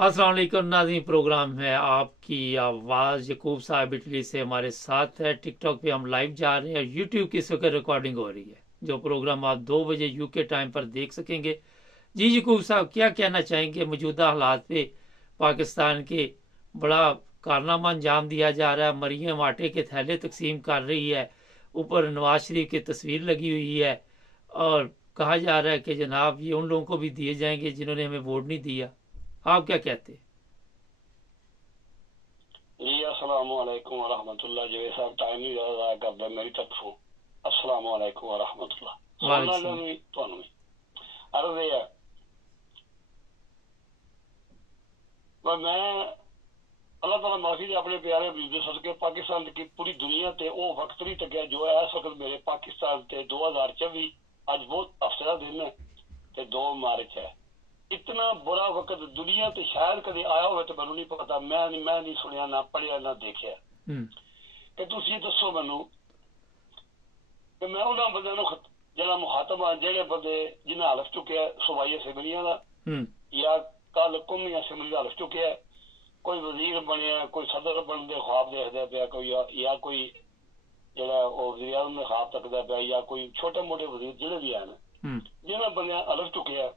अस्सलाम वालेकुम नाज़रीन, प्रोग्राम है आपकी आवाज़। यकूब साहब इटली से हमारे साथ है। टिकटॉक पे हम लाइव जा रहे हैं और यूट्यूब की इस वक्त रिकॉर्डिंग हो रही है, जो प्रोग्राम आप 2 बजे यूके टाइम पर देख सकेंगे। जी यकूब साहब, क्या कहना चाहेंगे मौजूदा हालात पे? पाकिस्तान के बड़ा कारनामा अंजाम दिया जा रहा है। मरियम आटे के थैले तकसीम कर रही है, ऊपर नवाज शरीफ की तस्वीर लगी हुई है और कहा जा रहा है कि जनाब ये उन लोगों को भी दिए जाएंगे जिन्होंने हमें वोट नहीं दिया। आप क्या कहते हैं? जी अस्सलाम वालेकुम वरहमतुल्लाह। जवेद साहब टाइम नहीं ज़्यादा ज़ाया करते मेरी तरफों। अस्सलाम वालेकुम वरहमतुल्लाह। सुनना वालेकुम। नहीं ਤੁਹਾਨੂੰ ਵੀ अर्ज है मैं अल्लाह ताला माफी दे अपने प्यारे दे सदके पाकिस्तान की पूरी दुनिया ते वो वक्त नहीं टकिया जो है इस वक्त मेरे पाकिस्तान ते 2024 अज बहुत हफ्ते का दिन है ते 2 मार्च है। इतना बुरा वक्त दुनिया ते शायद कभी आया हो तो मैं नहीं पता। मैं नहीं सुनिया, ना पढ़िया, ना देखा कि तुम दसो मैनू कि मैं उन्होंने बंद जरा मुखातब हाँ जेडे बंदे जिन्हें हलफ चुके सूबाई असैम्बलियां का या कल कौमी असैम्बली का हलफ चुके, कोई वजीर बनया, कोई सदर बनते ख्वाब देखता पाया, कोई या कोई जरा वजीर आजम ने ख्वाब तकता पाया, या कोई छोटे मोटे वजीर जेडे भी हैं जिन्हें बंद हलफ चुके।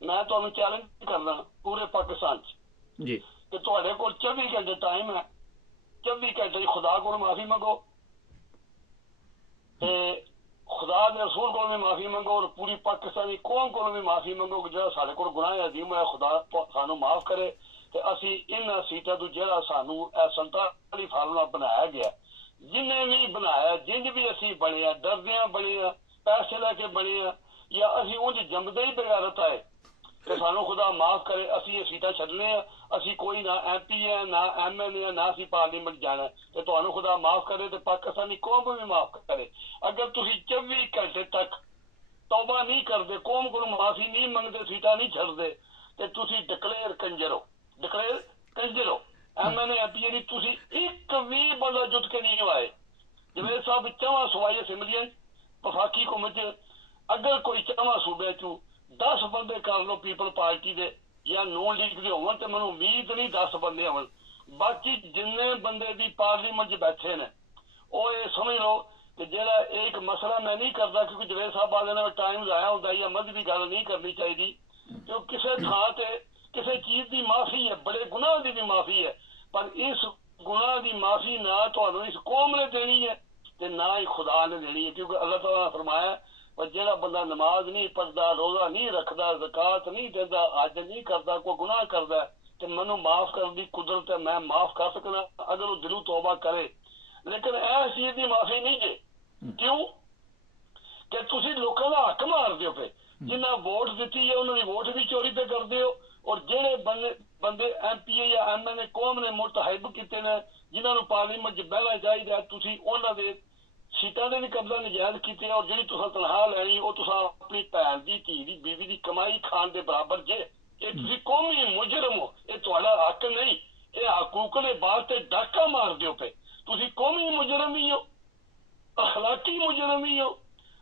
मैं तुम्हें चैलेंज करना पूरे पाकिस्तान कि तुहाडे कोल 24 घंटे टाइम है। 24 घंटे खुदा को माफी मंगो, खुदा के रसूल को भी माफी मंगो और पूरी पाकिस्तानी कौम को भी माफी मंगो कि जो साढ़े को गुनाह अजीम है, खुदा सानू माफ करे। ते असी इन सीटां तो जो सानू 47 फार्मूला बनाया गया, जिन्हें भी बनाया, जिंज भी असी बने, डरदियां बने, पैसे लैके बने, या असी उंज जमदे ही बगैरत आए कि सानू खुदा माफ करे। असी ये सीटां छड्डने, असी कोई ना MP है, ना ML है, ना असी पार्लीमेंट जाना, तो तुहानू खुदा माफ करे तो पाकिस्तानी कौम को भी माफ करे। अगर तुसी 24 घंटे तक तौबा नहीं करते, कौम को माफी नहीं मंगते, सीटां नहीं छड्डते, तो तुसी डिक्लेयर कंजर हो, डिक्लेयर कंजर हो। ML MP नहीं, तुसी एक भी बंदा जुट के नहीं आए। जवेद साहब चौहां सूबाई असैम्बलियां वफाकी हुकूमत अगर कोई चौहां सूबे चू 10 बंदे कर लो पीपल पार्टी दे या नॉन लीग दे होवन ते मैनूं उम्मीद नहीं 10 बंदे होवन। बाकी जिन्ने बंदे भी पार्लीमेंट च बैठे ने वो ये समझ लो कि जेड़ा एक मसला मैं नहीं करता, क्योंकि जवेद साहब आदे ने टाइम जाया होता है या मजहबी गल नहीं करनी चाहिए, क्यों किसी थां ते किसी चीज की माफी है, बड़े गुनाह की भी माफी है, पर इस गुनाह की माफी ना तुहानू इस कौम ने देनी है ते ना ही खुदा ने देनी है। क्योंकि अल्लाह ताला ने फरमाया और जेड़ा बंदा नमाज नहीं पढ़ता, रोजा नहीं रखता, ज़कात नहीं देता, हज नहीं करता, कोई गुनाह करता तो मैनू माफ करने की कुदरत है, मैं माफ कर सकना अगर वो दिलों तौबा करे। लेकिन इस चीज की माफी नहीं जे। क्यों कि तुसी लोगों का हक मारते हो पे, जिन्हें वोट दी है उन्होंने वोट भी चोरी पे करते हो, और जेड़े बंदे MP या ML कौम ने मुतहब किए ने जिन्होंने पार्लीमेंट बहना चाहिए, तुसी उन्होंने सीटां ने भी कब्जा नजायज किए, और जी तुसा तनख्वाह लैनी वो तुसा अपनी भैन की धी की बीवी की कमाई खान के बराबर जे। ये तुसी कौमी मुजरम हो, ये तुहाडा हक नहीं, ये हकूक ने वास्ते डाका मार दियो पे। तुसी कौमी मुजरम ही हो, अखलाकी मुजरम ही हो,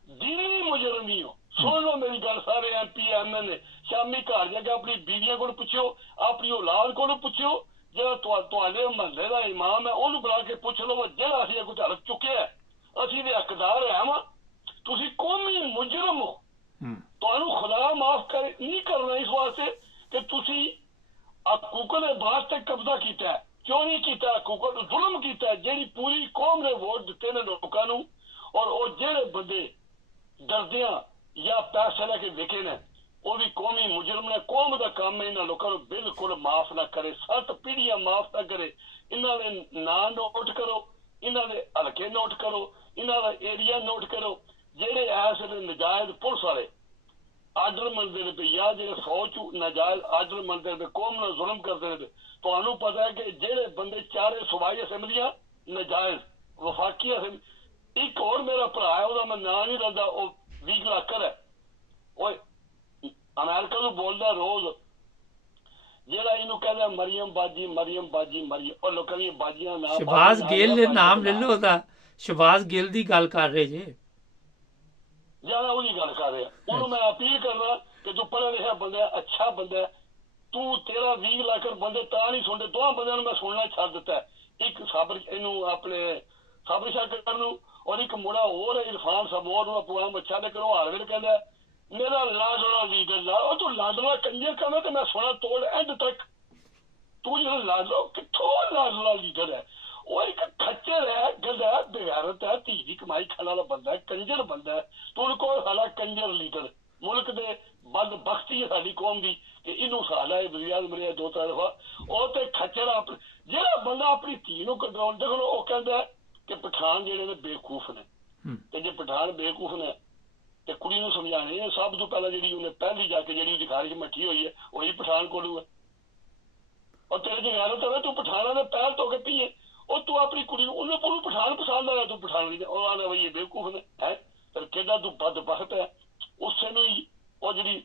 दीनी मुजरम ही हो। सुन लो मेरी गल सारे MP ML शामी घर जाके अपनी बीवियां को पुछो, अपनी औलाद को पुछो, जो तुहाडे महल्ले का इमाम है उन्होंने बुला के पुछ लो जेड़ा असीं कुछ हलफ चुके है, असीं दे हकदार है वां। तुसीं कौमी मुजरम हो, तुहानू खुदा माफ कर नहीं करना इस वास्ते कि तुसीं हकूक दे वास्ते कब्जा किया है, चोरी किया, हकूक जुल्म किया है, जेड़ी पूरी कौम ने वोट दिते ने लोकां नू, और वो जेड़े बंदे डरदियां या पैसे लेके विके ने वो भी कौमी मुजरम ने। कौम का काम है इन्होंने लोगों को बिल्कुल माफ ना करे, 7 पीढ़ियां माफ ना करे। इन्होंने ना नोट करो, इन्होंने हल्के नोट करो, इन्होंने एरिया नोट करो, जेड़े ऐसे नजायज पुलिस वाले आर्डर मनते पे या जेड़े फौज नाजायज आर्डर मनते पे, कौम ना जुल्म करते पे। तो पता है कि जेड़े बंदे 4 सूबाई असैम्बलियां नाजायज वफाकी असैम्बली, एक और मेरा भरा है मैं ना नहीं रखता, वो 20 लाख है, वो अमेरिका तो बोलता रोज, जेड़ा इनू कहता मरियम बाजी मरियम बाजी मरियम, और लोगों की बाजियां ना शहबाज गिल दे नाम ले लो दा, शहबाज गिल दी गल कर रहे जे, ज्यादा वही गल कर रहे हैं। उन्होंने मैं अपील करना कि तू पढ़ा लिखा बंदा, अच्छा बंदा, ਤੂੰ ਤੇਰਾ 20 ਲੱਖ ਬੰਦੇ ਤਾਂ ਨਹੀਂ ਸੁਣਦੇ, 2 ਬੰਦਿਆਂ ਨੂੰ ਮੈਂ ਸੁਣਨਾ ਛੱਡ ਦਿੱਤਾ, ਇੱਕ ਸਾਬਰ ਇਹਨੂੰ ਆਪਣੇ ਸਾਬਰ ਸ਼ਾਕਰ ਨੂੰ, ਔਰ ਇੱਕ ਮੁੰਡਾ ਹੋਰ ਹੈ ਇਰਫਾਨ ਸਮੋਰ ਨੂੰ ਪੁਆ ਮੱਛਾ ਦੇ ਕਰੋ ਹਰ ਵੇਲੇ ਕਹਿੰਦਾ ਮੇਰਾ ਲਾਡਲਾ ਲੀਡਰ ਲਾ, ਉਹ ਤੂੰ ਲਾਡਲਾ ਕੰਜਰ ਕਹਿੰਦਾ ਤੇ ਮੈਂ ਸੁਣਾ ਤੋੜ ਐਂਡ ਤੱਕ, ਤੂੰ ਜਿਹੜਾ ਲਾਡਲਾ ਕਿੱਥੋਂ ਲਾਡਲਾ ਲੀਡਰ ਹੈ, ਉਹ ਇੱਕ ਖੱਚਰ ਹੈ, ਗਧਾ ਬੇਗੈਰਤ ਹੈ, ਧੀ ਦੀ ਕਮਾਈ ਖਾਣ ਵਾਲਾ ਬੰਦਾ ਹੈ, ਕੰਜਰ ਬੰਦਾ ਹੈ, ਤੂੰ ਕੋਲ ਸਾਲਾ ਕੰਜਰ ਲੀਡਰ, ਮੁਲਕ ਦੇ ਬਦਬਖਤੀ ਹੈ ਸਾਡੀ ਕੌਮ ਦੀ ਕਿ ਇਹਨੂੰ ਸਾਲਾ ਇਹ ਬਰਿਆਜ਼ ਮਿਲਿਆ 2-3 ਦਫਾ, ਉਹ ਤੇ ਖੱਚਰ ਆਪਣੇ ਜਿਹੜਾ ਬੰਦਾ ਆਪਣੀ ਧੀ ਨੂੰ ਕੰਟਰੋਲ ਦੇਖੋ, ਉਹ ਕਹਿੰਦਾ ਕਿ ਪਠਾਨ ਜਿਹੜੇ ਨੇ ਬੇਵਕੂਫ ਨੇ, ਤੇ ਜੇ ਪਠਾਨ ਬੇਵਕੂਫ ਨੇ ਤੇ ਕੁੜੀ ਨੂੰ ਸਮਝਾਣੇ ਸਭ ਤੋਂ ਪਹਿਲਾਂ ਜਿਹੜੀ ਉਹਨੇ ਪਹਿਲੀ ਜਾ ਕੇ ਜਿਹੜੀ ਉਹਦੀ ਖਾਰਿਸ਼ ਮੱਠੀ ਹੋਈ ਹੈ ਉਹੀ ਪਠਾਨ ਕੋਲੋਂ ਹੈ, ਔਰ ਤੇਰੇ ਚ ਗੈਰਤ ਹੋਵੇ ਤੂੰ ਪਠਾਨਾਂ ਦੇ ਪੈਰ ਧੋ ਕੇ ਪੀਏ, ਉਹ ਤੂੰ ਆਪਣੀ ਕੁੜੀ ਨੂੰ ਉਹਨੂੰ ਪਠਾਨ ਪਸੰਦ ਆਇਆ, ਤੂੰ ਪਠਾਨ ਨਹੀਂ, ਉਹ ਆਂਦਾ ਬਈ ਇਹ ਬੇਵਕੂਫ ਨੇ ਹੈ, ਫਿਰ ਕਿਹੜਾ ਤੂੰ ਬਦਬਖਤ ਹੈ, ਉਸੇ ਨੂੰ ਹੀ ਉਹ ਜਿਹੜੀ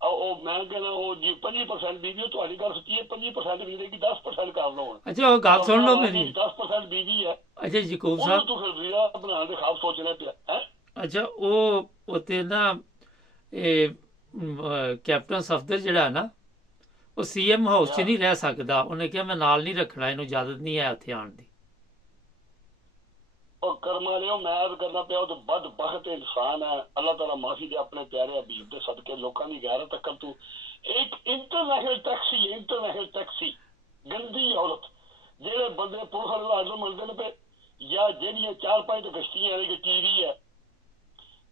ਉਹ ਮੈਂ ਕਹਿੰਦਾ ਉਹ ਜੀ 25% ਬੀਵੀ, ਉਹ ਤੁਹਾਡੀ ਗੱਲ ਸੱਚੀ ਹੈ, 25% ਵੀ ਦੇਗੀ, 10% ਕਰ ਲਓ ਹੁਣ। ਅੱਛਾ ਉਹ ਗੱਲ ਸੁਣ ਲਓ ਮੇਰੀ, 10% ਬੀਵੀ ਹੈ। ਅੱਛਾ ਯਕੂਬ ਸਾਹਿਬ ਤੂੰ ਫਿਰ ਵੀਰਾ ਬਣਾਉਣ ਦੇ ਖਾਬ ਸੋਚਣਾ ਪਿਆ ਹੈ। ਅੱਛਾ ਉਹ ਉੱਥੇ ਨਾ ਇਹ ਕੈਪਟਨ ਸਫਦਰ ਜਿਹੜਾ ਨਾ ਉਹ CM ਹਾਊਸ 'ਚ ਨਹੀਂ ਰਹਿ ਸਕਦਾ, ਉਹਨੇ ਕਿਹਾ ਮੈਂ ਨਾਲ ਨਹੀਂ ਰੱਖਣਾ, ਇਹਨੂੰ ਇਜਾਜ਼ਤ ਨਹੀਂ ਹੈ ਉੱਥੇ ਆਉਣ ਦੀ। ਉਹ ਕਰਮਾ ਲਿਓ ਮੈਂ ਅਰਜ਼ ਕਰਨਾ ਪਿਆ, ਉਹ ਤਾਂ ਬਦਬਖਤ ਇਨਸਾਨ ਹੈ, ਅੱਲਾਹ ਤਾਲਾ ਮਾਫੀ ਦੇ ਆਪਣੇ ਪਿਆਰੇ ਹਬੀਬ ਦੇ ਸਦਕੇ, ਲੋਕਾਂ ਦੀ ਗੈਰਤ ਅਕਲ ਤੂੰ ਇੱਕ ਇੰਟਰਨੈਸ਼ਨਲ ਟੈਕਸੀ ਗੰਦੀ ਔਰਤ, ਜਿਹੜੇ ਬੰਦੇ ਪੁਲਿਸ ਵਾਲੇ ਲਾਜ਼ਮ ਮਿਲਦੇ ਨੇ ਪਏ, ਜਾਂ ਜਿਹੜੀਆਂ 4-5 ਗਸ਼ਤੀਆਂ ਨੇ ਟੀਵੀ ਹੈ,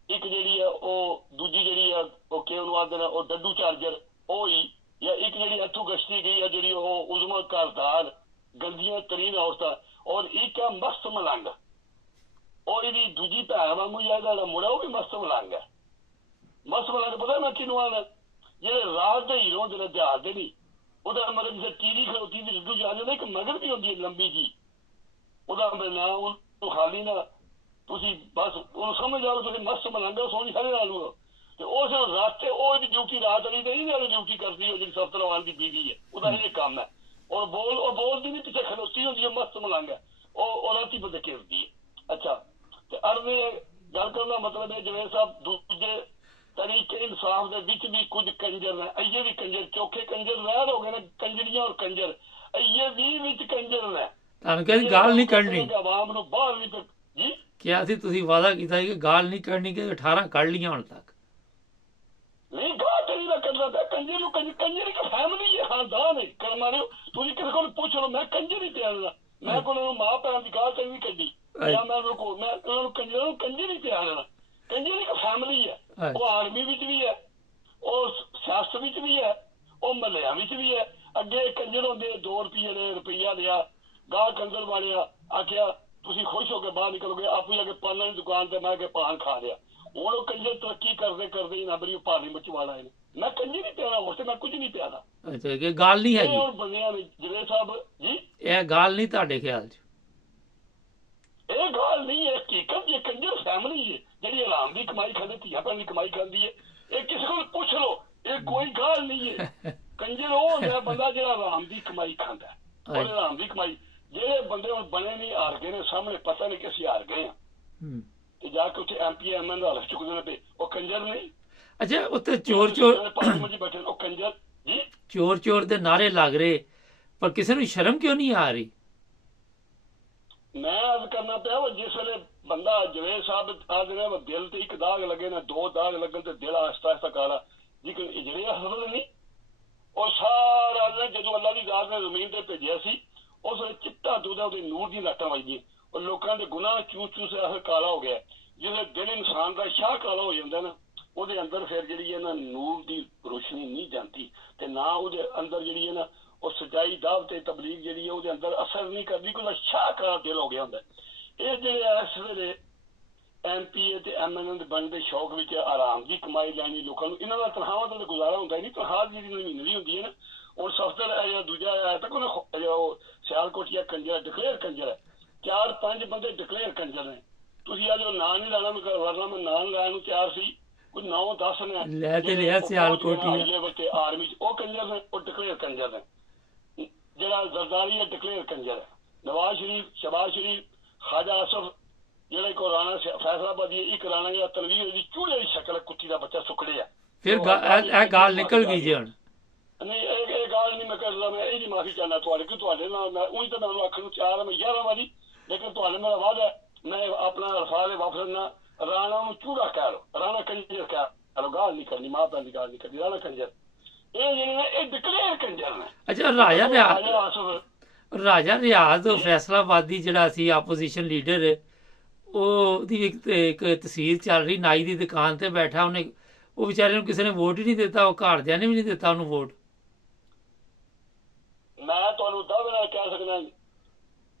ਇੱਕ ਜਿਹੜੀ ਹੈ ਉਹ ਦੂਜੀ ਜਿਹੜੀ ਹੈ ਉਹ ਕਿ ਉਹਨੂੰ ਆਖਦੇ ਨੇ ਉਹ ਡੱਡੂ ਚਾਰਜਰ ਉਹ ਹੀ, ਜਾਂ ਇੱਕ ਜਿਹੜੀ ਇੱਥੋਂ ਗਸ਼ਤੀ ਗਈ ਹੈ ਜਿਹੜੀ ਉਹ ਉਜ਼ਮਾ ਕਰਦਾਰ ਗੰਦੀਆਂ ਤਰੀਨ ਔਰਤਾਂ, ਔਰ ਇੱਕ ਹੈ ਮਸਤ ਮਲੰਗ, ਉਹ ਇਹਦੀ ਦੂਜੀ ਭੈਣ ਵਾਂਗੂ ਜਿਹੜਾ ਮੁੰਡਾ ਉਹ ਵੀ ਮਸਤ ਮਲੰਗ ਹੈ। ਮਸਤ ਮਲੰਗ ਪਤਾ ਮੈਂ ਕਿਹਨੂੰ ਆਣਾ, ਜਿਹੜੇ ਰਾਤ ਦੇ ਹੀਰੋ ਜਿਹੜੇ ਦਿਹਾੜ ਦੇ ਨਹੀਂ, ਉਹਦਾ ਮਤਲਬ ਜਿਵੇਂ ਟੀਵੀ ਖਲੋਤੀ ਦੀ ਲੱਡੂ ਜਾ ਜਾਂਦਾ, ਇੱਕ ਮਗਰ ਵੀ ਹੁੰਦੀ ਹੈ ਲੰਬੀ ਜੀ, ਉਹਦਾ ਨਾ ਉਹਨੂੰ ਖਾਲੀ ਨਾ ਤੁਸੀਂ ਬਸ ਉਹਨੂੰ ਸਮਝ ਆਓ ਤੁਸੀਂ ਮਸਤ ਮਲੰਗ ਸੋਹਣੀ ਸਾਰੇ ਨਾਲ ਨੂੰ, ਤੇ ਉਸ ਰਾਸਤੇ ਉਹ ਇਹਦੀ ਡਿਊਟੀ ਰਾਤ ਵਾਲੀ ਤੇ ਇਹਦੀ ਡਿਊਟੀ ਕਰਦੀ ਹੈ, ਜਿਹੜੀ ਸਫਤਰਵਾਲ ਦੀ ਬੀਵੀ ਹੈ, ਉਹਦਾ ਇਹ ਕੰਮ ਹੈ। ਔਰ ਬੋਲਦੀ ਨਹੀਂ, ਪਿੱਛੇ ਖਲੋਤੀ ਹੁੰਦੀ ਹੈ, ਮਸਤ ਮਲੰਗ ਹੈ, ਉਹ ਰਾਤੀ ਬੰਦੇ ਘੇਰਦੀ ਹੈ। ਅੱਛਾ ਤੇ ਅਰਜ਼ੇ ਗੱਲ ਕਰਨ ਦਾ ਮਤਲਬ ਹੈ ਜਿਵੇਂ ਸਾਹਿਬ ਦੂਜੇ ਤਰੀਕੇ ਇਨਸਾਫ ਦੇ ਵਿੱਚ ਵੀ ਕੁਝ ਕੰਜਰ ਨੇ, ਅਈਏ ਵੀ ਕੰਜਰ, ਚੋਖੇ ਕੰਜਰ ਰਹਿ ਹੋ ਗਏ ਨੇ, ਕੰਜਰੀਆਂ ਔਰ ਕੰਜਰ ਅਈਏ ਵੀ ਵਿੱਚ ਕੰਜਰ ਨੇ। ਤੁਹਾਨੂੰ ਕਹਿੰਦੀ ਗਾਲ ਨਹੀਂ ਕੱਢਣੀ, ਆਵਾਮ ਨੂੰ ਬਾਹਰ ਨਹੀਂ ਜੀ ਕਿਹਾ ਸੀ ਤੁਸੀਂ ਵਾਅਦਾ ਕੀਤਾ ਕਿ ਗਾਲ ਨਹੀਂ ਕੱਢਣੀ, ਕਿ 18 ਕੱਢ ਲਈਆਂ ਹੁਣ ਤੱਕ। ਨਹੀਂ ਗਾਲ ਤੇ ਨਹੀਂ ਕੱਢਦਾ ਪਿਆ, ਕੰਜਰ ਨੂੰ ਕੰਜਰ ਇੱਕ ਫੈਮਿਲੀ ਹੈ, ਖਾਨਦਾਨ ਹੈ। ਕਰਮਾ ਲਿਓ ਤੁਸੀਂ ਕਿਸੇ ਕੋਲ ਪੁੱਛ ਲਓ, ਮੈਂ ਕੰਜਰ ਹੀ ਪਿਆਣਾ, ਮੈਂ ਕੋਲ ਉਹਨੂੰ ਮਾਂ ਭੈਣ ਦੀ ਗਾਲ ਤੇ ਨਹੀਂ ਕੱਢੀ, ਜਾਂ ਮੈਂ ਉਹਨਾਂ ਨੂੰ ਕੰਜਰ ਹੀ ਪਿਆਣਾ। ਕੰਜਰ ਇੱਕ ਫੈਮਿਲੀ ਹੈ, ਉਹ ਆਰਮੀ ਵਿੱਚ ਵੀ ਹੈ, ਉਹ ਸਿਆਸਤ ਵਿੱਚ ਵੀ ਹੈ, ਉਹ ਮਹੱਲਿਆਂ ਵਿੱਚ ਵੀ ਹੈ। ਅੱਗੇ ਕੰਜਰ ਹੁੰਦੇ 2 ਰੁਪਏ ਨੇ, ਰੁਪਈਆ ਲਿਆ ਗਾਹ ਕੰਜਰ ਵਾਲਿਆ, ਆਖਿਆ ਤੁਸੀਂ ਖੁਸ਼ ਹੋ ਕੇ ਬਾਹਰ ਨਿਕਲੋਗੇ, ਆਪੂ ਜਾ ਕੇ ਪਾਨਾਂ ਦੀ ਦੁਕਾਨ ਤੇ ਮੈਂ ਕੇ ਪਾਨ ਖਾ ਲਿਆ। ਹੁਣ ਉਹ ਕੰਜਰ ਤਰੱਕੀ ਕਰਦੇ ਹੀ ਨਾ ਬਰੀ ਭਾਰੀ ਮੁੱਚ ਵਾਲਾ ਹੈ, ਮੈਂ ਕੰਜਰ ਨਹੀਂ ਪਿਆਣਾ, ਉਸ ਤੇ ਮੈਂ ਕੁਝ ਨਹੀਂ ਪਿਆਣਾ। ਅੱਛਾ ਕਿ ਗੱਲ ਨਹੀਂ ਹੈਗੀ ਬੰਦਿਆਂ ਨੇ ਜਿਵੇਂ ਸਾਹਿਬ ਜੀ, ਇਹ ਗੱਲ ਨਹੀਂ ਤੁਹਾਡੇ ਖਿਆਲ 'ਚ? ਇਹ ਗੱਲ ਨਹੀਂ ਹੈ, ਹਕੀਕਤ ਜੇ ਕੰਜਰ ਫੈਮਿਲੀ ਹੈ ਜਿਹੜੀ ਆਰਾਮ ਦੀ ਕਮਾਈ ਖਾਂਦੀ, ਧੀਆਂ ਭੈਣ ਦੀ ਕਮਾਈ ਖਾਂਦੀ ਹੈ, ਇਹ ਕਿਸੇ ਕੋਲ ਪੁੱਛ ਲਓ, ਇਹ ਕੋਈ ਗੱਲ ਨਹੀਂ ਹੈ। ਕੰਜਰ ਉਹ ਹੁੰਦਾ ਬੰਦਾ ਜਿਹੜਾ ਆਰਾਮ ਦੀ ਕਮਾਈ ਖਾਂਦਾ, ਔਰ ਆਰਾਮ ਦੀ ਕਮਾਈ ਜਿਹੜੇ ਬੰਦੇ ਹੁਣ ਬਣੇ ਨਹੀਂ ਹਾਰ ਗਏ ਨੇ, ਸਾਹਮਣੇ ਪਤਾ ਨਹੀਂ ਕਿ ਅਸੀਂ ਹਾਰ ਗਏ ਹਾਂ, ਤੇ ਜਾ ਕੇ ਉੱਥੇ MP MN ਦਾ ਹਲਫ ਚੁੱਕਦੇ ਨੇ ਪਏ, ਉਹ ਕੰਜਰ ਨਹੀਂ। ਅੱਛਾ ਉੱਥੇ ਚੋਰ ਬੈਠੇ ਉਹ ਕੰਜਰ ਜੀ, ਚੋਰ ਦੇ ਨਾਰੇ ਲੱਗ ਰਹੇ, ਪਰ ਕਿਸੇ ਨੂੰ ਸ਼ਰਮ ਕਿਉਂ ਨਹੀਂ ਆ ਰਹੀ? ਮੈਂ ਅਰਜ਼ ਕਰਨਾ ਪਿਆ ਜਿਸ ਵੇਲੇ ਬੰਦਾ ਜਿਵੇਂ ਸਾਹਿਬ ਆ ਜਿਹੜਾ ਦਿਲ ਤੇ ਇੱਕ ਦਾਗ ਲੱਗੇ ਨਾ, 2 ਦਾਗ ਲੱਗਣ ਤੇ ਦਿਲ ਆਹਿਸਤਾ ਕਾਲਾ ਜੀ, ਜਿਹੜੇ ਹਸਦ ਨਹੀਂ, ਉਹ ਸਾਰਾ ਜਦੋਂ ਅੱਲਾ ਦੀ ਜ਼ਾਤ ਨੇ ਜ਼ਮੀਨ ਤੇ ਭੇਜਿਆ ਸੀ, ਉਸ ਵੇਲੇ ਚਿੱਟਾ ਦੁੱਧ ਉਹਦੇ ਨੂਰ ਦੀ ਲਾਟਾਂ ਵੱਜਦੀਆਂ, ਉਹ ਲੋਕਾਂ ਦੇ ਗੁਨਾਹ ਚੂਸ ਕਾਲਾ ਹੋ ਗਿਆ। ਜਿਵੇਂ ਦਿਲ ਇਨਸਾਨ ਦਾ ਸ਼ਾਹ ਕਾਲਾ ਹੋ ਜਾਂਦਾ ਨਾ, ਉਹਦੇ ਅੰਦਰ ਫਿਰ ਜਿਹੜੀ ਹੈ ਨਾ ਨੂਰ ਦੀ ਰੋਸ਼ਨੀ ਨਹੀਂ ਜਾਂਦੀ, ਤੇ ਨਾ ਉਹਦੇ ਅੰਦਰ ਜਿਹੜੀ ਹੈ ਨਾ ਉਹ ਸਚਾਈ ਦਾਵਤ ਤੇ ਤਬਲੀਗ ਜਿਹੜੀ ਹੈ ਉਹਦੇ ਅੰਦਰ ਅਸਰ ਨਹੀਂ ਕਰਦੀ, ਕੋਈ ਸ਼ਾਹ ਕਾਲਾ ਦਿਲ ਹੋ ਗਿਆ ਹੁੰਦਾ। ਇਹ ਜਿਹੜੇ ਇਸ ਵੇਲੇ MP ਤੇ MN ਦੇ ਬਣਨ ਦੇ ਸ਼ੌਕ ਵਿੱਚ ਆਰਾਮ ਦੀ ਕਮਾਈ ਲੈਣੀ ਲੋਕਾਂ ਨੂੰ, ਇਹਨਾਂ ਦਾ ਤਨਖਾਹਾਂ ਦਾ ਗੁਜ਼ਾਰਾ ਹੁੰਦਾ ਨਹੀਂ, ਤਨਖਾਹ ਜਿਹੜੀ ਮਹੀਨੇ ਹੁੰਦੀ ਹੈ ਨਾ। ਔਰ ਸਫਦਰ ਜਾਂ ਦੂਜਾ ਆਇਆ ਤੱਕ ਉਹ ਸਿਆਲਕੋਟੀਆ ਕੰਜਰ ਡਿਕਲੇਅਰ ਕੰਜਰ ਹੈ, 4-5 ਬੰਦੇ ਡਿਕਲੇਅਰ ਕੰਜਰ ਨੇ। ਤੁਸੀਂ ਅੱਜ ਉਹ ਨਾਂ ਨਹੀਂ ਲੈਣਾ, ਵਰਨਾ ਮੈਂ ਨਾਂ ਲੈਣ ਨੂੰ ਤਿਆਰ ਸੀ, ਕੋਈ 9-10 ਨੇ ਲੈ ਤੇ ਲਿਆ ਸਿਆਲਕੋਟੀਆ ਆਰਮੀ ਚ, ਉਹ ਕੰਜਰ ਨੇ, ਉਹ ਡਿਕਲੇਅਰ ਕੰਜਰ ਨੇ। ਜਿਹੜਾ ਜ਼ਰਦਾਰੀ ਹੈ ਡਿਕਲੇਅਰ ਕੰਜਰ ਹੈ, ਨਵਾਜ਼ ਸ਼ਰੀਫ, ਸ਼ਬਾਜ਼ ਸ਼ਰੀਫ, ਖਾਜਾ ਆਸਫ ਜਿਹੜਾ ਇੱਕ ਰਾਣਾ ਫੈਸਲਾਬਾਦੀ, ਇੱਕ ਰਾਣਾ ਜਿਹੜਾ ਤਨਵੀਰ ਦੀ ਚੂਹੇ ਦੀ ਸ਼ਕਲ, ਕੁੱਤੀ ਦਾ ਬੱਚਾ ਸੁੱਕੜੇ ਆ। ਫਿਰ ਇਹ ਗੱਲ ਨਿਕਲ ਗਈ ਜੀ ਹੁਣ। ਨਹੀਂ नहीं मैं करदा मैं यही माफी चाहना तुहाडे कि तुहाडे नाल मैं उही तो मैं आखण नूं तैयार मैं 11 वारी लेकिन तुहाडे मेरा वादा है मैं अपना अल्फाज वापस ना राणा नूं चूड़ा कह लो राणा कंजर कह लो गाल नहीं करनी मां भैन दी गाल नहीं करनी राणा कंजर ये जेह्ड़े ने ये डिक्लेयर कंजर ने। अच्छा राजा रियाज फैसलाबादी ਜਿਹੜਾ ਸੀ ਆਪੋਜੀਸ਼ਨ ਲੀਡਰ ਉਹਦੀ ਇੱਕ ਤਸਵੀਰ ਚੱਲ ਰਹੀ ਨਾਈ ਦੀ ਦੁਕਾਨ ਤੇ ਬੈਠਾ ਉਹਨੇ ਉਹ ਵਿਚਾਰੇ ਨੂੰ ਕਿਸੇ ਨੇ ਵੋਟ ਹੀ ਨਹੀਂ ਦਿੱਤਾ ਉਹ ਘਰਦਿਆਂ ਨੇ ਵੀ ਨਹੀਂ ਦਿੱਤਾ ਉਹਨੂੰ ਵੋਟ। ਮੈਂ ਤੁਹਾਨੂੰ ਦਾਅਵੇ ਨਾਲ ਕਹਿ ਸਕਦਾ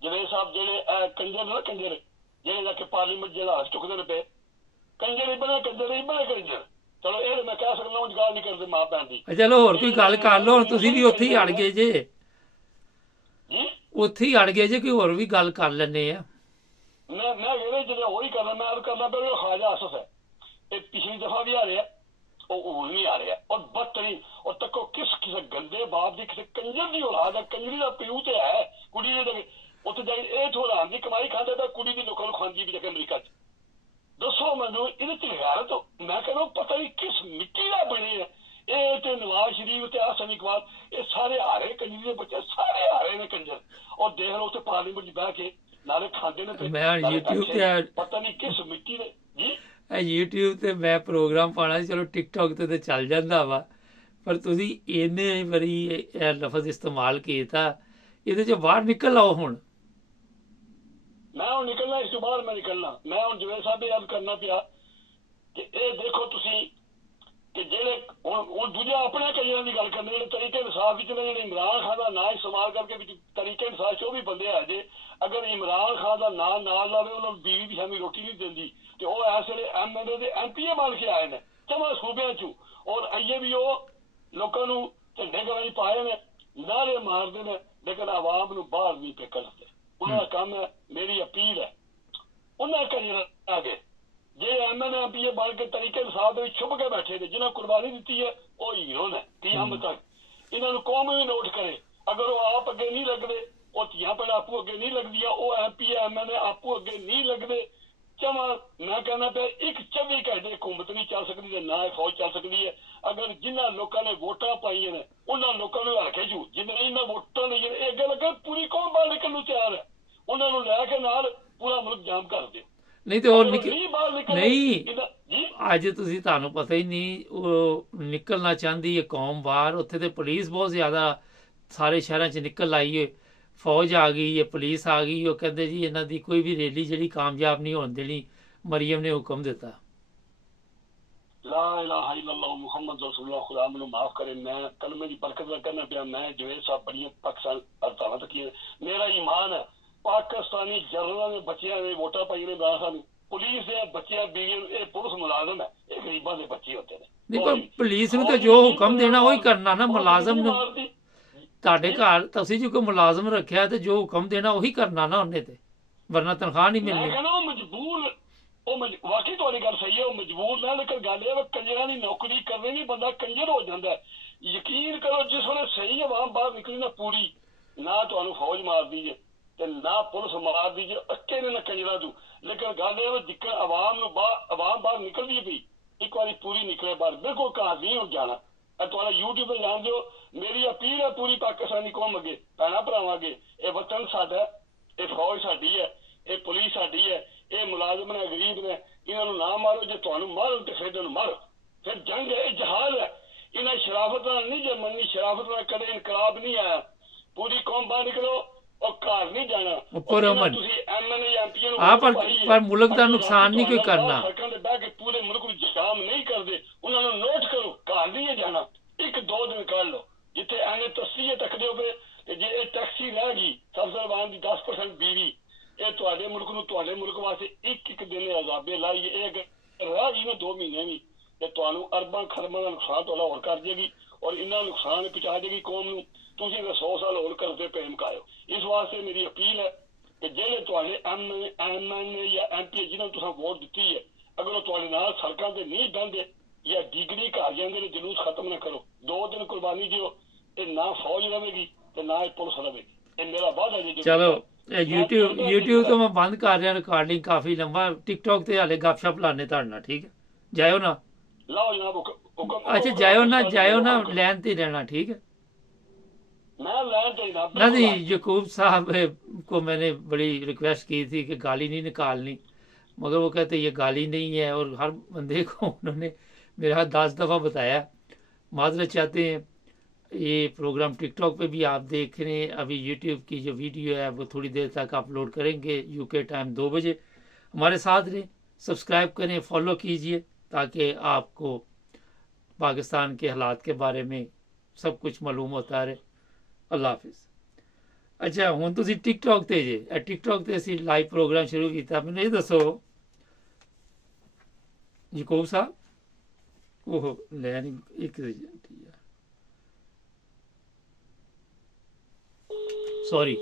ਜਵੇਦ ਸਾਹਿਬ ਜਿਹੜੇ ਕੰਜਰ ਨਾ ਕੰਜਰ ਜਿਹੜੇ ਜਾ ਕੇ ਪਾਰਲੀਮੈਂਟ ਜਿਹੜਾ ਚੁੱਕਦੇ ਨੇ ਪਏ ਕੰਜਰ ਹੀ ਬਣੇ ਕੰਜਰ ਚਲੋ ਇਹ ਮੈਂ ਕਹਿ ਸਕਦਾ ਉਹ ਗੱਲ ਨਹੀਂ ਕਰਦੇ ਮਾਂ ਭੈਣ ਦੀ। ਚਲੋ ਹੋਰ ਕੋਈ ਗੱਲ ਕਰ ਲਓ ਹੁਣ ਤੁਸੀਂ ਵੀ ਉੱਥੇ ਹੀ ਅੜ ਗਏ ਜੇ ਜੀ ਉੱਥੇ ਹੀ ਅੜ ਗਏ ਜੇ ਕੋਈ ਹੋਰ ਵੀ ਗੱਲ ਕਰ ਲੈਂਦੇ ਆ। मैं ਜਿਹੜੇ ਉਹੀ ਕਰਨਾ ਮੈਂ ਅਰ ਕਰਨਾ ਪਿਆ ਖਾਜਾ ਆਸਫ ਹੈ ਇਹ ਪਿਛਲੀ ਦਫਾ ਵੀ ਆ ਰਿਹਾ ਉਹ ਨਹੀਂ ਆ ਰਿਹਾ ਔਰ ਬਦਤਰੀਨ ਔਰ ਤੱਕੋ ਕਿਸ ਕਿਸੇ ਗੰਦੇ ਬਾਪ ਦੀ ਕਿਸੇ ਕੰਜਰ ਦੀ ਔਲਾਦ ਹੈ ਕੰਜਰੀ ਦਾ ਪਿਓ ਤੇ ਹੈ ਕੁੜੀ ਦੇ ਉੱਥੇ ਜਾ ਕੇ ਇਹ ਥੋੜਾ ਦੀ ਕਮਾਈ ਖਾਂਦਾ ਤਾਂ ਕੁੜੀ ਦੀ ਲੋਕਾਂ ਨੂੰ ਖਾਂਦੀ ਵੀ ਜਾ ਕੇ ਅਮਰੀਕਾ 'ਚ ਦੱਸੋ ਮੈਨੂੰ ਇਹਦੇ ਚ ਗੈਰਤ ਮੈਂ ਕਹਿੰਦਾ ਪਤਾ ਨਹੀਂ ਕਿਸ ਮਿੱਟੀ ਦਾ ਬਣੇ ਹੈ ਇਹ ਤੇ ਨਵਾਜ਼ ਸ਼ਰੀਫ ਤੇ ਆਸਨ ਇਕਬਾਲ ਇਹ ਸਾਰੇ ਹਾਰੇ ਕੰਜਰੀ ਦੇ ਬੱਚੇ ਸਾਰੇ ਹਾਰੇ ਨੇ ਕੰਜਰ ਔਰ ਦੇਖ ਲਓ ਉੱਥੇ ਪਾਰਲੀਮੈਂਟ 'ਚ ਬਹਿ ਕੇ ਨਾਲੇ ਖਾਂਦੇ ਨੇ ਮੈਂ YouTube ਤੇ ਪਤਾ ਨਹੀਂ ਕਿਸ ਮਿੱਟੀ ਦੇ ਜੀ YouTube ਤੇ ਮੈਂ ਪ੍ਰੋਗਰਾਮ ਪਾਣਾ ਸੀ ਚਲੋ ਟਿਕਟੌਕ ਤੇ ਚੱਲ ਜਾਂਦਾ ਵਾ ਪਰ ਤੁਸੀਂ ਇੰਨੇ ਵਾਰੀ ਇਹ ਲਫ਼ਜ਼ ਇਸਤੇਮਾਲ ਕੀਤਾ ਇਹਦੇ ਚੋਂ ਬਾਹਰ ਨਿਕਲ ਆਓ ਹੁਣ। ਮੈਂ ਹੁਣ ਨਿਕਲਣਾ ਇਸ ਤੋਂ ਬਾਅਦ ਮੈਂ ਨਿਕਲਣਾ ਮੈਂ ਹੁਣ ਜਵੇਦ ਸਾਹਿਬ ਯਾਦ ਕਰਨਾ ਪਿਆ ਕਿ ਇਹ ਦੇਖੋ ਤੁਸੀਂ ਕਿ ਜਿਹੜੇ ਹੁਣ ਦੂਜੇ ਆਪਣੇ ਕਈਆਂ ਦੀ ਗੱਲ ਕਰਨੀ ਜਿਹੜੇ ਤਰੀਕੇ ਇਨਸਾਫ ਵਿੱਚ ਨੇ ਜਿਹੜੇ ਇਮਰਾਨ ਖਾਨ ਦਾ ਨਾਂ ਇਸਤੇਮਾਲ ਕਰਕੇ ਵਿੱਚ ਤਰੀਕੇ ਇਨਸਾਫ 'ਚ ਉਹ ਵੀ ਬੰਦੇ ਆ ਜੇ ਅਗਰ ਇਮਰਾਨ ਖਾਨ ਦਾ ਨਾਂ ਨਾਲ ਲਾਵੇ ਉਹਨਾਂ ਨੂੰ ਬੀਵੀ ਦੀ ਸ਼ਾਮੀ ਰੋਟੀ ਨਹੀਂ ਦਿੰਦੀ ਤੇ ਉਹ ਇਸ ਵੇਲੇ MLA ਦੇ MPA ਬਣ ਕੇ ਆਏ ਨੇ ਚਵਾਂ ਸੂਬਿਆਂ 'ਚੋਂ ਔਰ ਅਈਏ ਵੀ ਉਹ ਲੋਕਾਂ ਨੂੰ ਝੰਡੇ ਗਲਾਈ ਪਾਏ ਨੇ ਨਾਰੇ ਮਾਰਦੇ ਨੇ ਲੇਕਿਨ ਆਵਾਮ ਨੂੰ ਬਾਹਰ ਨਹੀਂ ਕੱਢਦੇ ਉਹਨਾਂ ਦਾ ਕੰਮ ਹੈ। ਮੇਰੀ ਅਪੀਲ ਹੈ ਉਹਨਾਂ ਕਰੀਏ ਆਗੇ ਜਿਹੜੇ MLA MPA ਬਣ ਕੇ ਤਰੀਕੇ ਇਨਸਾਫ ਦੇ ਵਿੱਚ ਛੁਪ ਕੇ ਬੈਠੇ ਨੇ ਜਿਹਨਾਂ ਕੁਰਬਾਨੀ ਦਿੱਤੀ ਹੈ ਉਹ ਹੀਰੋ ਨੇ ਕਿਆਮਤ ਤੱਕ ਇਹਨਾਂ ਨੂੰ ਕੌਮ ਵੀ ਨੋਟ ਕਰੇ ਅਗਰ ਉਹ ਆਪ ਅੱਗੇ ਨਹੀਂ ਲੱਗਦੇ ਉਹ ਧੀਆਂ ਭੈਣਾਂ ਆਪੂ ਅੱਗੇ ਨਹੀਂ ਲੱਗਦੀਆਂ ਉਹ MPA MLA ਆਪੂ ਅੱਗੇ ਨਹੀਂ ਲੱਗਦੇ ਚਵਾਂ ਮੈਂ ਕਹਿੰਦਾ ਪਿਆ 24 ਘੰਟੇ ਹਕੂਮਤ ਨਹੀਂ ਚੱਲ ਸਕਦੀ ਤੇ ਨਾ ਫੌਜ ਚੱਲ ਸਕਦੀ ਹੈ ਅਗਰ ਜਿਨ੍ਹਾਂ ਲੋਕਾਂ ਨੇ ਵੋਟਾਂ ਪਾਈਆਂ ਨੇ ਉਹਨਾਂ ਲੋਕਾਂ ਨੂੰ ਹਲਕੇ ਜੂ ਜਿੰਨੇ ਇਹਨਾਂ ਵੋਟਾਂ ਲਈ ਇਹ ਅੱਗੇ ਲੱਗਾ ਪੂਰੀ ਕੌਮ ਬਾਹਰ ਨਿਕਲਣ ਨੂੰ ਤਿਆਰ ਹੈ ਉਹਨਾਂ ਨੂੰ ਲੈ ਕੇ ਨਾਲ ਪੂਰਾ ਮੁਲਕ ਜਾਮ ਕਰ ਦਿਓ ਨਹੀਂ ਤੇ ਹੋਰ ਨਹੀਂ ਅੱਜ ਤੁਸੀਂ ਤੁਹਾਨੂੰ ਪਤਾ ਹੀ ਨਹੀਂ ਉਹ ਨਿਕਲਣਾ ਚਾਹੁੰਦੀ ਹੈ ਕੌਮ ਬਾਹਰ ਉੱਥੇ ਤੇ ਪੁਲਿਸ ਬਹੁਤ ਜ਼ਿਆਦਾ ਸਾਰੇ ਸ਼ਹਿਰਾਂ 'ਚ ਨਿਕਲ ਆਈ ਹੈ ਫੌਜ ਆ ਗਈ ਹੈ ਪੁਲਿਸ ਆ ਗਈ ਉਹ ਕਹਿੰਦੇ ਜੀ ਇਹਨਾਂ ਦੀ ਕੋਈ ਵੀ ਰੈਲੀ ਜਿਹੜੀ ਕਾਮਯਾਬ ਨਹੀਂ ਹੋਣ ਦੇਣੀ ਮਰੀਮ ਨੇ ਹੁਕਮ ਦਿੱਤਾ। ਲਾ ਇਲਾਹਾ ਇल्लल्लाह ਮੁਹੰਮਦ ਰਸੂਲullah ਖੁਦਾ ਮੈਨੂੰ ਮਾਫ ਕਰੇ ਮੈਂ ਕਲਮੇ ਦੀ ਬਰਕਤ ਦਾ ਕਰਨਾ ਪਿਆ ਮੈਂ ਜਵੇਦ ਸਾਹਿਬ ਬੜੀਆਂ ਪਾਕਿਸਤਾਨ ਹੜਤਾਲਾਂ ਤੱਕੀਆਂ ਮੇਰਾ ਈਮਾਨ ਹੈ ਪਾਕਿਸਤਾਨੀ ਜਨਰਲਾਂ ਨੇ ਬੱਚਿਆਂ ਨੇ ਵੋਟਾਂ ਪਾਈਆਂ ਨੇ ਇਮਰਾਨ ਖਾਨ ਨੂੰ ਪੁਲਿਸ ਦੇ ਬੱਚਿਆਂ ਬੀਵੀਆਂ ਇਹ ਪੁਲਿਸ ਮੁਲਾਜ਼ਮ ਹੈ ਇਹ ਗਰੀਬਾਂ ਦੇ ਬੱਚੇ ਹੁੰਦੇ ਨੇ ਨਹੀਂ ਪਰ ਪੁਲਿਸ ਨੂੰ ਤਾਂ ਜੋ ਹੁਕਮ ਦੇਣਾ ਉਹੀ ਕਰਨਾ ਨਾ ਮੁਲਾਜ਼ਮ ਨੂੰ ਤੁਹਾਡੇ ਘਰ ਤੁਸੀਂ ਜੋ ਕੋਈ ਮੁਲਾਜ਼ਮ ਰੱਖਿਆ ਤੇ ਜੋ ਹੁਕਮ ਦੇਣਾ ਉਹੀ ਕਰਨਾ ਨਾ ਉਹਨੇ ਤੇ ਵਰਨਾ ਤਨਖਾਹ ਨਹੀਂ ਮਿਲਣੀ। ਉਹ ਮਜਬੂਰ ਉਹ ਵਾਕਈ ਤੁਹਾਡੀ ਗੱਲ ਸਹੀ ਹੈ ਉਹ ਮਜਬੂਰ ਨਾ ਲੇਕਿਨ ਗੱਲ ਇਹ ਕੰਜਰਾਂ ਦੀ ਨੌਕਰੀ ਕਰਨੀ ਨਹੀਂ ਬੰਦਾ ਕੰਜਰ ਹੋ ਜਾਂਦਾ ਯਕੀਨ ਕਰੋ ਜਿਸ ਵੇਲੇ ਸਹੀ ਆਵਾਮ ਬਾਹਰ ਨਿਕਲੀ ਨਾ ਪੂਰੀ ਨਾ ਤੁਹਾਨੂੰ ਫੌਜ ਮਾਰਦੀ ਜੇ ਤੇ ਨਾ ਪੁਲਿਸ ਮਾਰਦੀ ਜੇ ਅੱਕੇ ਨੇ ਨਾ ਕੰਜਰਾਂ ਤੋਂ ਲੇਕਿਨ ਗੱਲ ਇਹ ਜਿੱਕਰ ਆਵਾਮ ਨੂੰ ਆਵਾਮ ਬਾਹਰ ਨਿਕਲਦੀ ਪਈ ਇੱਕ ਵਾਰੀ ਪੂਰੀ ਨਿਕਲੇ ਬਾਹਰ ਬਿਲਕੁਲ ਘਰ ਨਹੀਂ ਹੋ ਜਾਣਾ ਤੁਹਾਡਾ YouTube ਤੇ ਜਾਣ ਦਿਓ ਮੇਰੀ ਅਪੀਲ ਹੈ ਪੂਰੀ ਪਾਕਿਸਤਾਨੀ ਕੌਮ ਅੱਗੇ ਭੈਣਾਂ ਭਰਾਵਾਂ ਅੱਗੇ ਇਹ ਵਤਨ ਸਾਡਾ ਇਹ ਫੌਜ ਸਾਡੀ ਹੈ ਇਹ ਪੁਲਿਸ ਸਾਡੀ ਹੈ ਇਹ ਮੁਲਾਜ਼ਮ ਨੇ ਗਰੀਬ ਨੇ ਇਹਨਾਂ ਨੂੰ ਨਾ ਮਾਰੋ ਜੇ ਤੁਹਾਨੂੰ ਮਾਰੋ ਤੇ ਫਿਰ ਇਹਨੂੰ ਮਾਰੋ ਫਿਰ ਜੰਗ ਹੈ ਇਹ ਜਹਾਦ ਹੈ ਇਹਨਾਂ ਸ਼ਰਾਫਤ ਨਾਲ ਨਹੀਂ ਜੇ ਮੰਨੀ ਸ਼ਰਾਫਤ ਨਾਲ ਕਦੇ ਇਨਕਲਾਬ ਨਹੀਂ ਆਇਆ ਪੂਰੀ ਕੌਮ ਬਾਹਰ ਨਿਕਲੋ ਉਹ ਘਰ ਨਹੀਂ ਜਾਣਾ ਤੁਸੀਂ MLA MPA ਨੂੰ ਪਰ ਮੁਲਕ ਦਾ ਨੁਕਸਾਨ ਨਹੀਂ ਕੋਈ ਕਰਨਾ ਸੜਕਾਂ ਤੇ ਬਹਿ ਕੇ ਪੂਰੇ ਮੁਲਕ ਨੂੰ ਜਾਮ ਨਹੀਂ ਕਰਦੇ ਉਹਨਾਂ ਨੂੰ ਨੋਟ ਕਰੋ ਘਰ ਨਹੀਂ ਜਾਣਾ 1-2 ਦਿਨ ਕੱਢ ਲਓ ਜਿੱਥੇ ਐਨੇ ਤਸਵੀਰ ਤੱਕਦੇ ਹੋ ਤੇ ਜੇ ਇਹ ਟੈਕਸੀ ਰਹਿ ਗਈ ਸਬਜ਼ਰਵਾਨ ਦੀ 10% ਬੀਵੀ ਇਹ ਤੁਹਾਡੇ ਮੁਲਕ ਨੂੰ ਤੁਹਾਡੇ ਮੁਲਕ ਵਾਸਤੇ ਇੱਕ ਦਿਨ ਅਜ਼ਾਬੇ ਲਾਈਏ ਇਹ ਰਹਿ ਗਈ ਨਾ 2 ਮਹੀਨੇ ਵੀ ਤੇ ਤੁਹਾਨੂੰ ਅਰਬਾਂ ਖਰਬਾਂ ਦਾ ਨੁਕਸਾਨ ਤੁਹਾਡਾ ਹੋਰ ਕਰ ਦੇਗੀ ਔਰ ਇੰਨਾ ਨੁਕਸਾਨ ਪਹੁੰਚਾ ਦੇਗੀ ਕੌਮ ਨੂੰ ਤੁਸੀਂ 100 ਸਾਲ ਹੋਰ ਕਰਦੇ ਪਏ ਮੁਕਾਇਓ ਇਸ ਵਾਸਤੇ ਮੇਰੀ ਅਪੀਲ ਹੈ ਕਿ ਜਿਹੜੇ ਤੁਹਾਡੇ MLA ਜਾਂ MPA ਜਿਹਨਾਂ ਨੂੰ ਤੁਸੀਂ ਵੋਟ ਦਿੱਤੀ ਹੈ ਅਗਰ ਉਹ ਤੁਹਾਡੇ ਨਾਲ ਸੜਕਾਂ ਤੇ ਨਹੀਂ ਬਹਿੰਦੇ ਜਾਂ ਡਿਗਰੀ ਘਰ ਜਾਂਦੇ ਨੇ ਜਲੂਸ ਖਤਮ ਨਾ ਕਰੋ 2 ਦਿਨ ਕੁਰਬਾਨੀ ਦਿਓ ਇਹ ਨਾ ਫੌਜ ਰਵੇਗੀ ਤੇ ਨਾ ਇਹ ਪੁਲਿਸ ਰਵੇਗੀ ਇਹ ਮੇਰਾ ਵਾਅਦਾ ਜੀ। ਚਲੋ YouTube ਤੋਂ ਮੈਂ ਬੰਦ ਕਰ ਰਿਹਾ ਰਿਕਾਰਡਿੰਗ ਕਾਫੀ ਲੰਬਾ TikTok ਤੇ ਹਾਲੇ ਗੱਪਸ਼ਪ ਲਾਣੇ ਤੁਹਾਡੇ ਨਾਲ ਠੀਕ ਹੈ ਜਾਇਓ ਨਾ ਲਾਓ ਜਨਾਬ ਅੱਛਾ ਜਾਇਓ ਨਾ ਲਾਈਨ ਤੇ ਰਹਿਣਾ ਠੀਕ ਹੈ। मैं लैन चाहिए ना नहीं, यकूब साहब को मैंने बड़ी रिक्वेस्ट की थी कि गाली नहीं निकालनी, मगर वो कहते ये गाली नहीं है, और हर बंदे को उन्होंने मेरा 10 दफ़ा बताया। माजरत चाहते हैं। ये प्रोग्राम टिकटॉक पे भी आप देख रहे हैं, अभी यूट्यूब की जो वीडियो है वो थोड़ी देर तक अपलोड करेंगे, यूके टाइम 2 बजे। हमारे साथ रहें, सब्सक्राइब करें, फॉलो कीजिए, ताकि आपको पाकिस्तान के हालात के बारे में सब कुछ मालूम होता रहे। अल्लाह हाफिज़। अच्छा, ਹੁਣ ਤੁਸੀਂ ਟਿਕਟੌਕ ਤੇ ਜੇ, ਇਹ ਟਿਕਟੌਕ ਤੇ ਅਸੀਂ ਲਾਈਵ ਪ੍ਰੋਗਰਾਮ ਸ਼ੁਰੂ ਕੀਤਾ। ਮੈਨੂੰ ਇਹ ਦੱਸੋ ਯਕੂਬ ਸਾਹਿਬ, ਉਹ ਲੈ ਨਹੀਂ ਇੱਕ ਸੌਰੀ